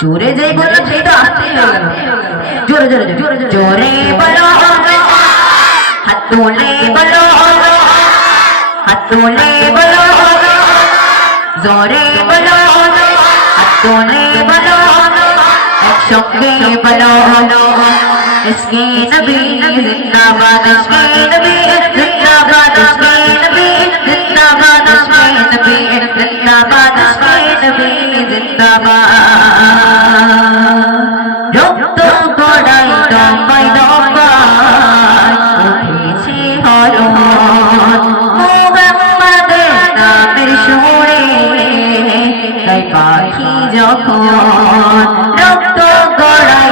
জোরে যেই বললাম সেটা আসতেই হলো না। জোরে জোরে জোরে জোরে বলো হাত তোলে বলো হাত তোলে বলো জোরে বলো হাত তোলে বলো একসঙ্গে বলো इसके नबी जिंदाबाद इसके नबी जिंदाबाद इसके যখন রক্ত গড়াই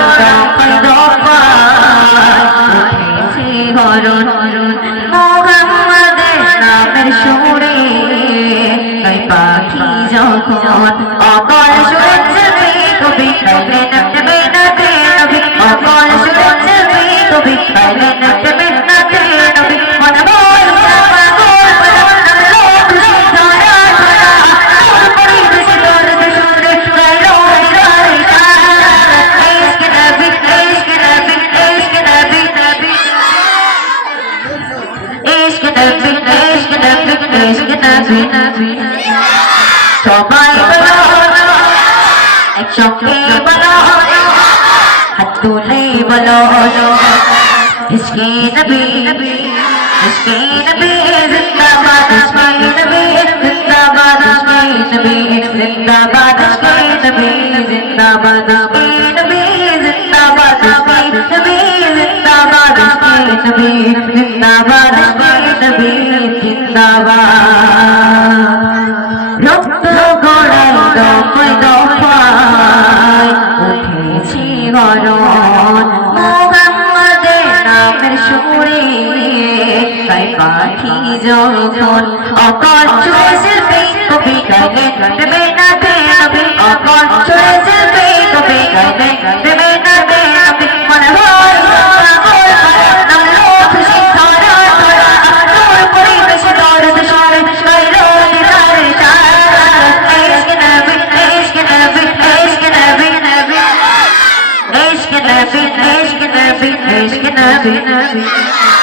দম্বাই উঠেছে হরণ মোহাম্মদের নামের সুরে। পাখি যখন সবাই বলো একসঙ্গে বলো হাত তুলে বলো ইসকে নবী ইসকে নবী জিন্দাবাদ ইসকে নবী জিন্দাবাদ ইসকে নবী জিন্দাবাদ ইসকে নবী জিন্দাবাদ ইসকে নবী জিন্দাবাদ ইসকে নবী জিন্দাবাদ ইসকে নবী জিন্দাবাদ ইসকে নবী জিন্দাবাদ যখন অকল চয়েসের পে কবি গাইলে দেবে না দে নবী অকল চয়েসের পে কবি গাইলে দেবে না দে নবী মনে হয় Never, never, never, never, never, never.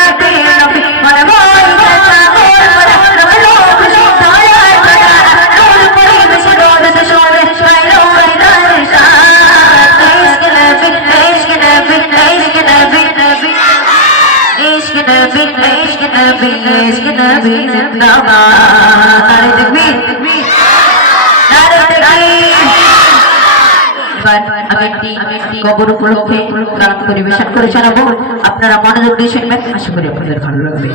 পরিবেশন করে জানাব আপনারা মনোযোগ দিয়ে শুনবেন আশা করি আপনাদের ভালো লাগবে